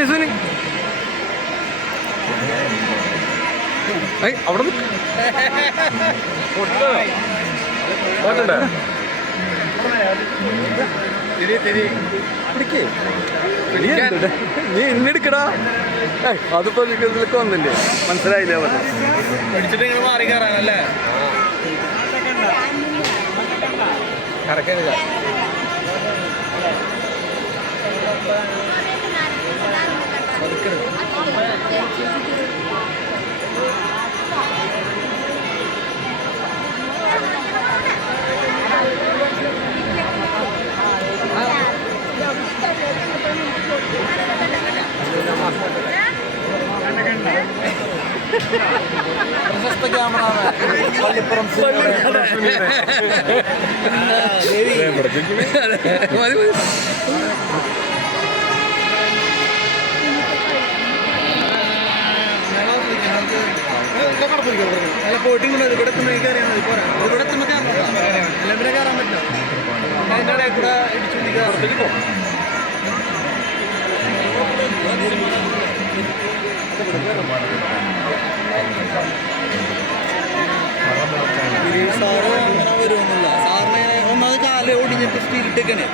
സുനി സുനി അവിടെ നീ എന്നെടുക്കടാ. അതിപ്പോ ഇതിലൊക്കെ വന്നില്ലേ, മനസ്സിലായില്ലേ? പഠിച്ചിട്ട് നിങ്ങൾ മാറി കയറാനല്ലേ? കറക്കരുത്. പ്രശസ്ത ക്യാമറ പള്ളിപ്പുറം പോയിട്ടിങ്ങനെ ഇവിടെ എത്തുമ്പോൾ എനിക്ക് അറിയാൻ മതി. പോരാ, ഇവിടെ എത്തുമ്പോൾ കയറാം, എല്ലാവരും കയറാൻ പറ്റില്ല. അതിൻ്റെ ഇടയിൽ കൂടെ ഇടിച്ചു സാറ് അങ്ങനെ വരുമൊന്നുമില്ല. സാറിന് ഒന്നാമത് കാല് ഒടിഞ്ഞിട്ട് സ്റ്റീലിട്ടേക്കാണ്.